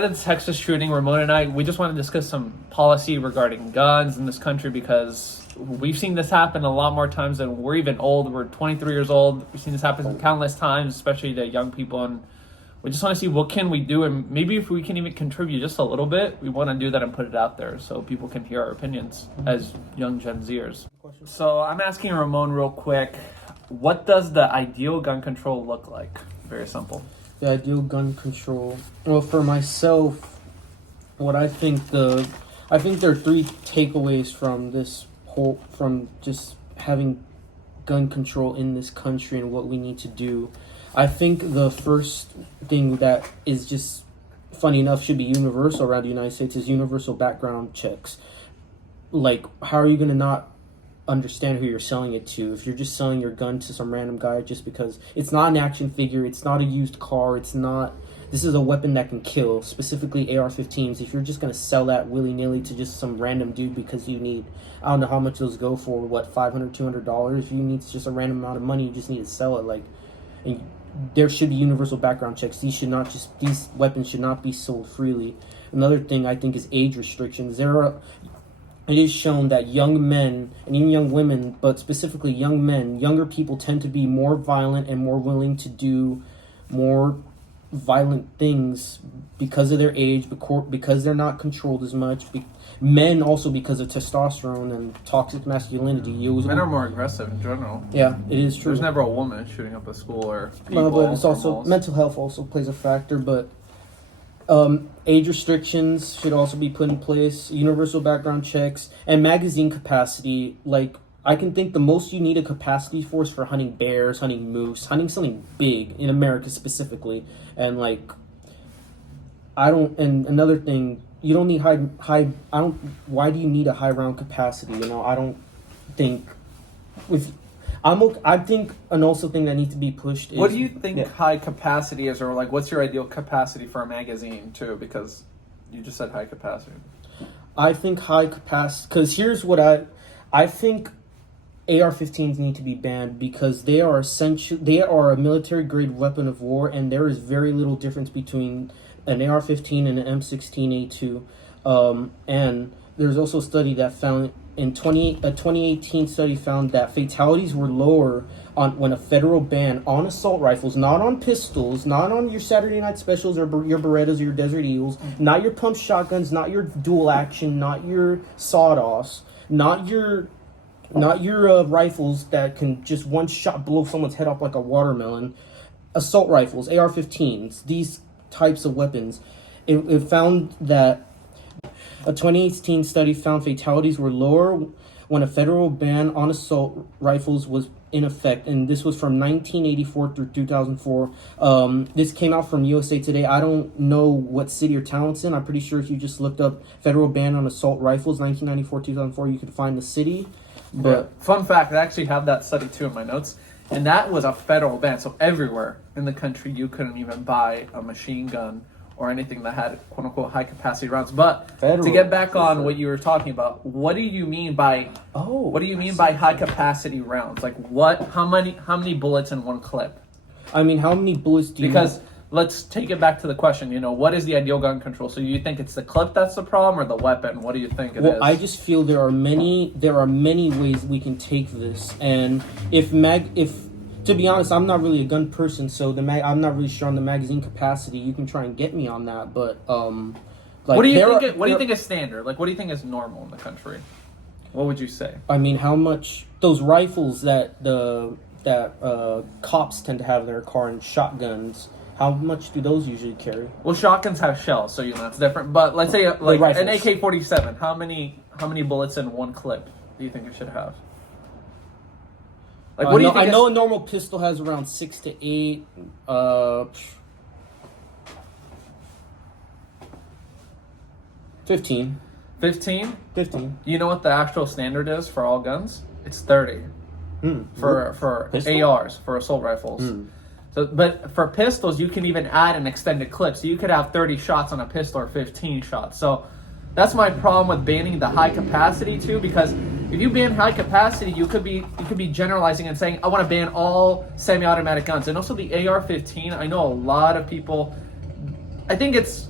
The Texas shooting, Ramon and I, we just want to discuss some policy regarding guns in this country because we've seen this happen a lot more times than we're even old. We're 23 years old. We've seen this happen countless times, especially to young people, and we just want to see what can we do, and maybe if we can even contribute just a little bit, we want to do that and put it out there so people can hear our opinions as young Gen Zers. So I'm asking Ramon real quick, what does the ideal gun control look like? Very simple. The ideal gun control. Well, for myself, what I think there are three takeaways from just having gun control in this country and what we need to do. I think the first thing that is just funny enough should be universal around the United States is universal background checks. Like, how are you going to not understand who you're selling it to if you're just selling your gun to some random guy just because it's not an action figure, it's not a used car, this is a weapon that can kill, specifically AR-15s. If you're just going to sell that willy-nilly to just some random dude because you need, I don't know how much those go for, what, $500, $200? If you need just a random amount of money, you just need to sell it. And there should be universal background checks. These weapons should not be sold freely. Another thing I think is age restrictions. It is shown that young men and even young women, but specifically young men, younger people tend to be more violent and more willing to do more violent things because of their age, because they're not controlled as much. Men also because of testosterone and toxic masculinity. Men are more aggressive in general. Yeah, it is true. There's never a woman shooting up a school or people. No, but it's also mental health also plays a factor. But age restrictions should also be put in place. Universal background checks and magazine capacity. Like, I can think the most you need a capacity for is for hunting bears, hunting moose, hunting something big in America specifically. And and another thing, you don't need why do you need a high round capacity? I don't think I think an also thing that needs to be pushed is, what do you think high capacity is, or what's your ideal capacity for a magazine too? Because you just said high capacity. I think high capacity, because here's what I think AR-15s need to be banned because they are a military grade weapon of war, and there is very little difference between an AR-15 and an M16A2. And there's also a study that found a 2018 study found that fatalities were lower when a federal ban on assault rifles, not on pistols, not on your Saturday Night Specials or your Berettas or your Desert Eagles, not your pump shotguns, not your dual action, not your sawed-offs, not your rifles that can just one shot blow someone's head off like a watermelon. Assault rifles, AR-15s, these types of weapons. It found that a 2018 study found fatalities were lower when a federal ban on assault rifles was in effect, and this was from 1984 through 2004. This came out from USA Today. I don't know what city or town it's in. I'm pretty sure if you just looked up federal ban on assault rifles 1994-2004, you could find the city. But fun fact, I actually have that study too in my notes, and that was a federal ban. So everywhere in the country, you couldn't even buy a machine gun or anything that had quote unquote high capacity rounds. But to get back on what you were talking about, what do you mean by high capacity rounds? How many bullets in one clip? I mean, how many bullets do you? Because let's take it back to the question. What is the ideal gun control? So you think it's the clip that's the problem or the weapon? What do you think it is? I just feel there are many ways we can take this, and if to be honest, I'm not really a gun person, so I'm not really sure on the magazine capacity. You can try and get me on that, but what do you think is standard? What do you think is normal in the country? What would you say? I mean, how much those rifles that cops tend to have in their car and shotguns? How much do those usually carry? Well, shotguns have shells, so that's different. But let's say an AK-47. How many bullets in one clip do you think it should have? What do you think? I know a normal pistol has around 6 to 8. 15. 15? 15. You know what the actual standard is for all guns? It's 30. For Pistol? ARs, for assault rifles. So, but for pistols, you can even add an extended clip. So you could have 30 shots on a pistol or 15 shots. So that's my problem with banning the high capacity too, because if you ban high capacity, you could be generalizing and saying, I want to ban all semi-automatic guns. And also the AR-15, I know a lot of people, I think it's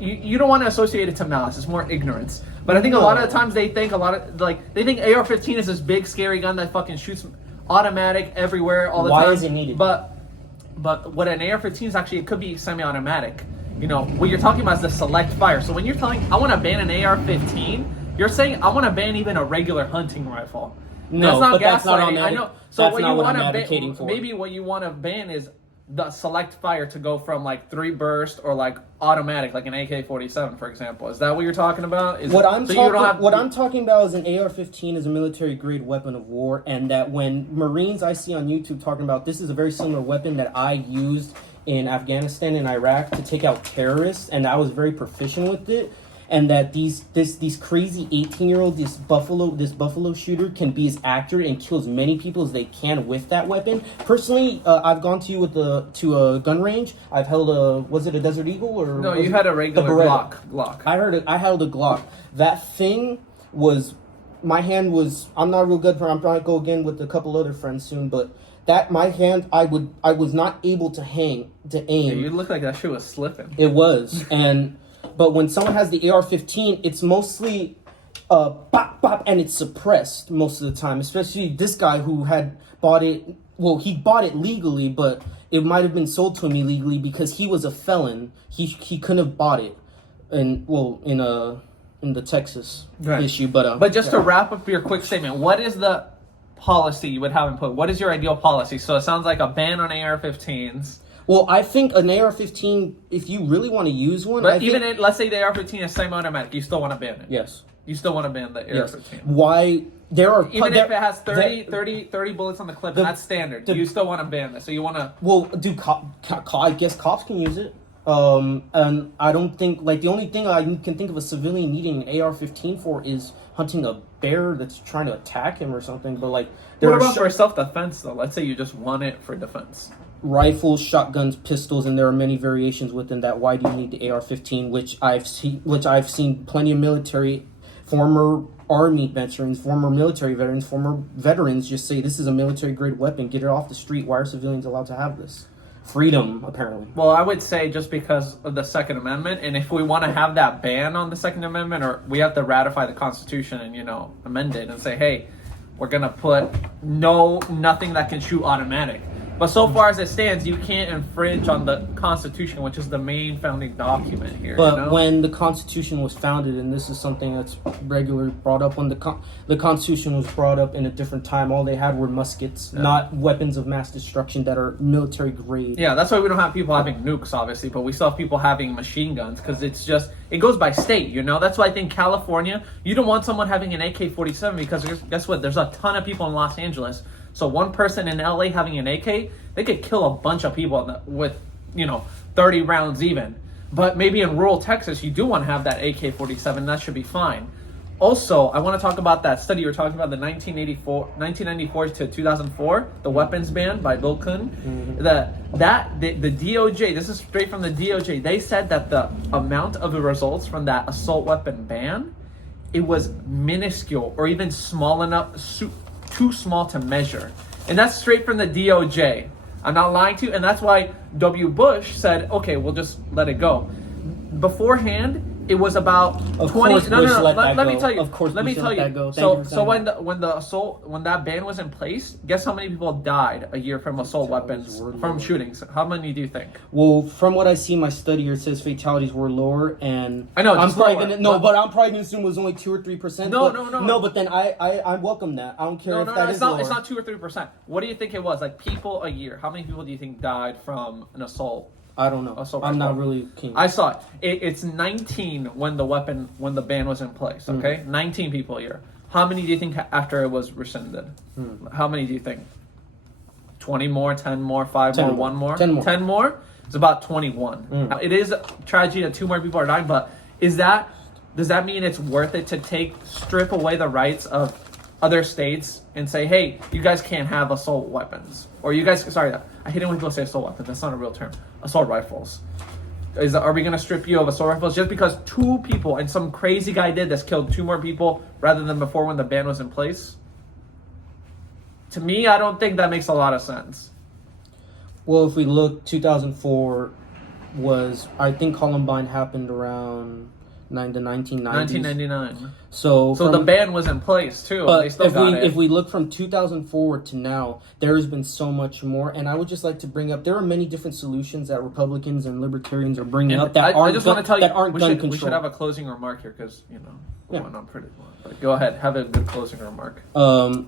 you don't want to associate it to malice. It's more ignorance. But I think a lot of the times they think they think AR-15 is this big scary gun that fucking shoots automatic everywhere all the time. Why is it needed? But what an AR-15 is actually, it could be semi-automatic. You know, what you're talking about is the select fire. So when you're telling, I want to ban an AR-15, you're saying I want to ban even a regular hunting rifle. No, that's not on gaslighting. that. I know. So that's what not you what want I'm to advocating ban, for. maybe what you want to ban is the select fire to go from like 3 burst or like automatic, like an AK-47, for example. Is that what you're talking about? What I'm talking about is an AR-15 is a military grade weapon of war, and that when Marines I see on YouTube talking about this is a very similar weapon that I used in Afghanistan and Iraq to take out terrorists, and I was very proficient with it. And that these crazy 18-year-old this buffalo shooter can be as accurate and kill as many people as they can with that weapon. Personally, I've gone to a gun range. I've held was it a Desert Eagle or no? You had a regular Glock. I held a Glock. That thing was, my hand was. I'm not real good for. I'm trying to go again with a couple other friends soon, but. That my hand, I was not able to aim. Yeah, you look like that shit was slipping. It was, but when someone has the AR-15, it's mostly bop bop, and it's suppressed most of the time. Especially this guy who had bought it. Well, he bought it legally, but it might have been sold to him illegally because he was a felon. He couldn't have bought it, in the Texas issue. But just to wrap up your quick statement, what is the policy you would have in place? What is your ideal policy? So it sounds like a ban on AR-15s. Well, I think an AR-15, if you really want to use one... But let's say the AR-15 is semi-automatic, you still want to ban it? Yes. You still want to ban the AR-15? Yes. Why? Even if it has 30 bullets on the clip, and that's standard, you still want to ban it. So you want to... Well, I guess cops can use it. And I don't think... Like, the only thing I can think of a civilian needing an AR-15 for is hunting a bear that's trying to attack him or something. But, like... What about for self-defense, though? Let's say you just want it for defense. Rifles, shotguns, pistols, and there are many variations within that. Why do you need the AR-15? Which I've seen plenty of former army veterans, former military veterans, former veterans just say this is a military grade weapon. Get it off the street. Why are civilians allowed to have this? Freedom, apparently. Well, I would say just because of the Second Amendment, and if we want to have that ban on the Second Amendment, or we have to ratify the Constitution and amend it and say, hey, we're gonna put nothing that can shoot automatic. But so far as it stands, you can't infringe on the Constitution, which is the main founding document here. But when the Constitution was founded, and this is something that's regularly brought up, when the Constitution was brought up in a different time, all they had were muskets, not weapons of mass destruction that are military grade. Yeah, that's why we don't have people having nukes, obviously, but we still have people having machine guns, because it goes by state, That's why I think California, you don't want someone having an AK-47, because guess what? There's a ton of people in Los Angeles. So one person in LA having an AK, they could kill a bunch of people with, 30 rounds even. But maybe in rural Texas, you do want to have that AK-47. That should be fine. Also, I want to talk about that study you were talking about, the 1994 to 2004, the weapons ban by Bill Kuhn. Mm-hmm. The DOJ, this is straight from the DOJ, they said that the amount of the results from that assault weapon ban, it was minuscule or even small enough, too small to measure. And that's straight from the DOJ. I'm not lying to you. And that's why W. Bush said, okay, we'll just let it go. Beforehand, it was about 20. Let me tell you. Of course, let me tell you. So when that ban was in place, guess how many people died a year from assault weapons, from shootings? How many do you think? Well, from what I see in my study here, it says fatalities were lower, and I know I'm probably gonna assume it was only 2 or 3%. No. But then I welcome that. I don't care if that is lower. It's not 2 or 3%. What do you think it was? Like people a year. How many people do you think died from an assault? I don't know. I'm not really keen. I saw it. It's 19 when the ban was in place. Okay, 19 people a year. How many do you think after it was rescinded? How many do you think? 20 more, 10 more, 5 more, 1 more? 10 more. 10 more? It's about 21. It is a tragedy that 2 more people are dying, but does that mean it's worth it to strip away the rights of other states and say, hey, you guys can't have assault weapons? Or you guys, sorry, I hate it when people say assault weapons. That's not a real term. Assault rifles. Are we going to strip you of assault rifles just because 2 people and some crazy guy did this, killed 2 more people rather than before when the ban was in place? To me, I don't think that makes a lot of sense. Well, if we look 2004, was, I think Columbine happened around the 1990s. 1999. So the ban was in place too. But They still got it. if we look from 2004 to now, there has been so much more. And I would just like to bring up, there are many different solutions that Republicans and Libertarians are bringing up that I just want to tell you, aren't gun control. we should have a closing remark here because we're going on pretty long. But go ahead, have a good closing remark. I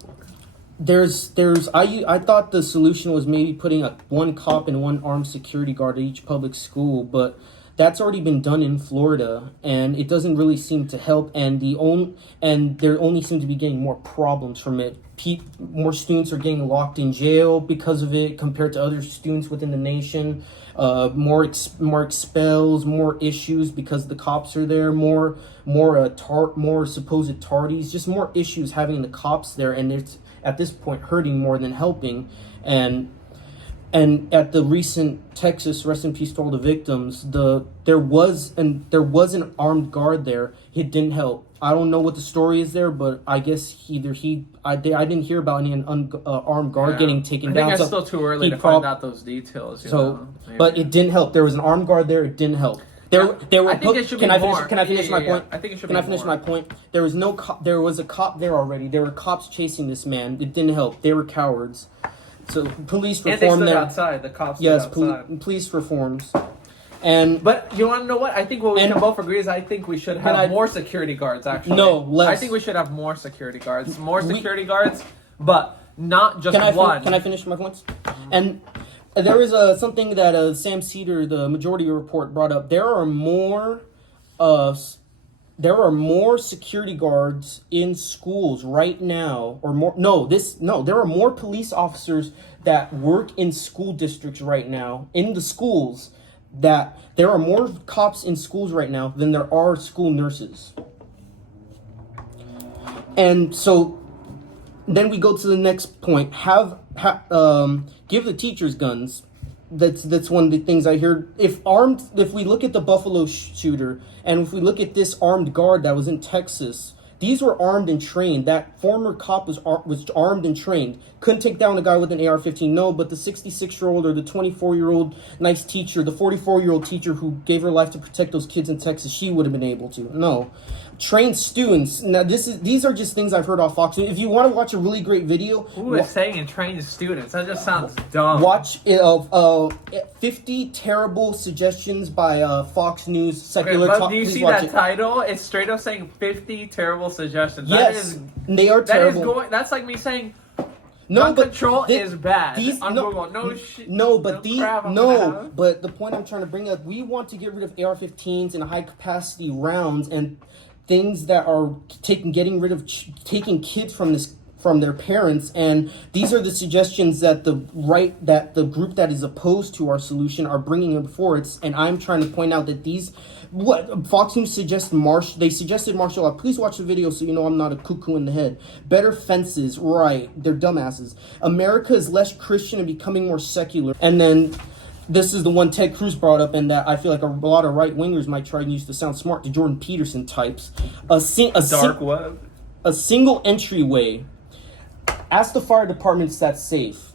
thought the solution was maybe putting one cop and one armed security guard at each public school, but that's already been done in Florida, and it doesn't really seem to help. And there only seem to be getting more problems from it. More students are getting locked in jail because of it compared to other students within the nation. More expels, more issues because the cops are there. More supposed tardies. Just more issues having the cops there, and it's at this point hurting more than helping. And at the recent Texas, rest in peace to all the victims, there was an armed guard there. It didn't help. I don't know what the story is there, but I guess I didn't hear about any armed guard getting taken down. I think it's still too early to find out those details. But it didn't help. There was an armed guard there. It didn't help. There were. I think it should be more. Can I finish my point? I think it should be Can I finish my point? There was no. There was a cop there already. There were cops chasing this man. It didn't help. They were cowards. So police reform. And they stood there. outside. The cops. Yes, stood outside. police reforms. But you want to know what? I think what we can both agree is I think we should have more security guards. Actually, no, less. I think we should have more security guards. More security guards, but not just one. Can I finish my points? And there is something that Sam Cedar, the Majority Report, brought up. There are more security guards in schools right now, or more. There are more police officers that work in school districts right now in the schools. That there are more cops in schools right now than there are school nurses. And so then we go to the next point. Give the teachers guns. That's one of the things I hear. If we look at the Buffalo shooter, and if we look at this armed guard that was in Texas, these were armed and trained. That former cop was armed and trained. Couldn't take down a guy with an AR-15, no, but the 66-year-old or the 24-year-old nice teacher, the 44-year-old teacher who gave her life to protect those kids in Texas, she would have been able to. No. Trained students. Now, these are just things I've heard off Fox. If you want to watch a really great video... Who is saying trained students? That just sounds dumb. Watch 50 terrible suggestions by Fox News Secular Talk. Do you see that title? It's straight up saying 50 terrible suggestions. Yes, they are terrible. That's like me saying... Gun control is bad. Google. But the point I'm trying to bring up, we want to get rid of AR-15s and high-capacity rounds and things that are getting rid of taking kids from their parents, and these are the suggestions that the group that is opposed to our solution are bringing before it. And I'm trying to point out that what Fox News suggested martial law. Please watch the video so you know I'm not a cuckoo in the head. Better fences, right? They're dumbasses. America is less Christian and becoming more secular. And then this is the one Ted Cruz brought up, and that I feel like a lot of right wingers might try and use to sound smart. The Jordan Peterson types. Dark web. A single entryway. Ask the fire departments that's safe.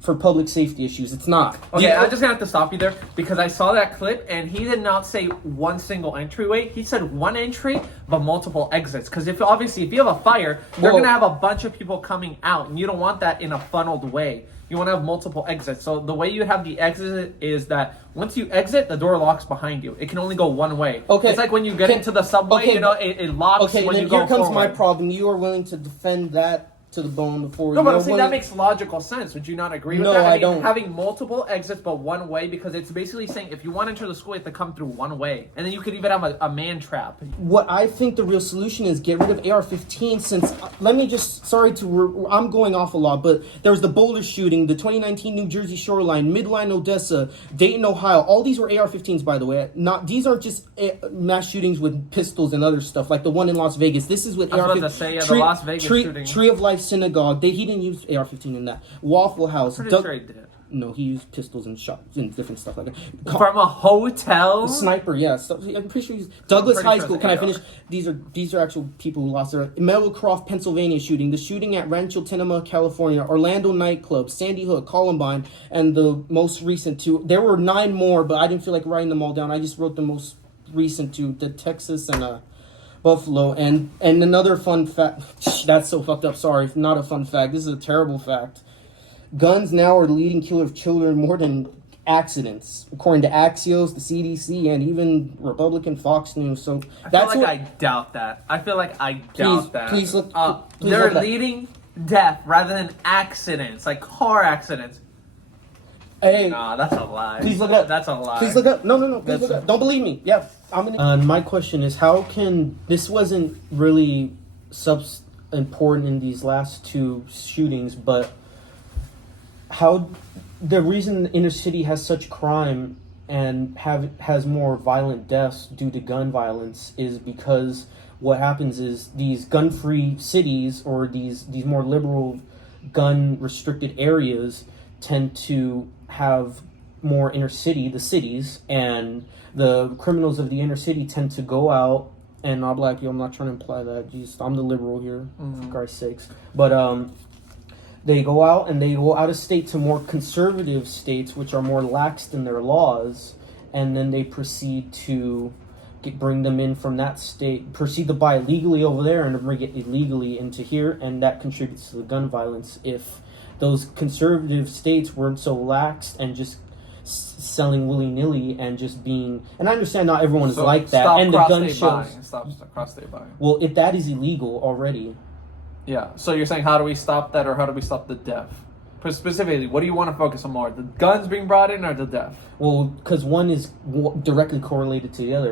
For public safety issues, it's not. Okay, I'm just gonna have to stop you there because I saw that clip and he did not say one single entryway. He said one entry, but multiple exits. Because if you have a fire, they're gonna have a bunch of people coming out, and you don't want that in a funneled way. You want to have multiple exits. So the way you have the exit is that once you exit, the door locks behind you. It can only go one way. Okay, it's like when you get into the subway, it locks when you go forward. Here comes my problem. You are willing to defend that to the bone before. No, but I'm saying that makes logical sense. Would you not agree with that? No, I don't. Having multiple exits but one way, because it's basically saying if you want to enter the school, you have to come through one way, and then you could even have a man trap. What I think the real solution is get rid of AR-15. Since I'm going off a lot, but there was the Boulder shooting, the 2019 New Jersey shoreline, Midline, Odessa, Dayton, Ohio. All these were AR-15s, by the way. These aren't just mass shootings with pistols and other stuff like the one in Las Vegas. This is with AR-15. I was about to say the Las Vegas shooting. Tree of Life Synagogue. He didn't use AR-15 in that. Waffle House. Pretty sure he did. No, he used pistols and shots and different stuff like that. From a hotel? Sniper, yeah. So, I'm pretty sure he's Douglas pretty High sure School. it's Can I AR. finish? These are actual people who lost their Meadowcroft, Pennsylvania shooting, the shooting at Rancho Tinema, California, Orlando nightclub, Sandy Hook, Columbine, and the most recent two. There were 9 more, but I didn't feel like writing them all down. I just wrote the most recent two, the Texas and Buffalo. And another fun fact. That's so fucked up. Sorry, not a fun fact. This is a terrible fact. Guns now are the leading killer of children more than accidents, according to Axios, the CDC, and even Republican Fox News. So I doubt that. I feel like I doubt that. Please look. Please they're look leading death rather than accidents, like car accidents. Hey, Nah, that's a lie. please look up. That's a lie. Please look up. No. Please That's look up. Don't believe me. Yeah, I'm gonna. My question is, how can this wasn't really important in these last 2 shootings, but how the reason the inner city has such crime and has more violent deaths due to gun violence is because what happens is these gun-free cities or these more liberal gun-restricted areas tend to have more inner city, the cities, and the criminals of the inner city tend to go out, and not black people, I'm not trying to imply that, jeez, I'm the liberal here, for Christ's sakes, but they go out and they go out of state to more conservative states, which are more lax in their laws, and then they proceed to bring them in from that state, proceed to buy legally over there and bring it illegally into here, and that contributes to the gun violence. If those conservative states weren't so lax and just selling willy-nilly and just being, and I understand not everyone is like that, and the gun shows. Stop cross-state buying. Well, if that is illegal already. Yeah. So you're saying how do we stop that, or how do we stop the death? Specifically, what do you want to focus on more? The guns being brought in or the death? Well, because one is directly correlated to the other.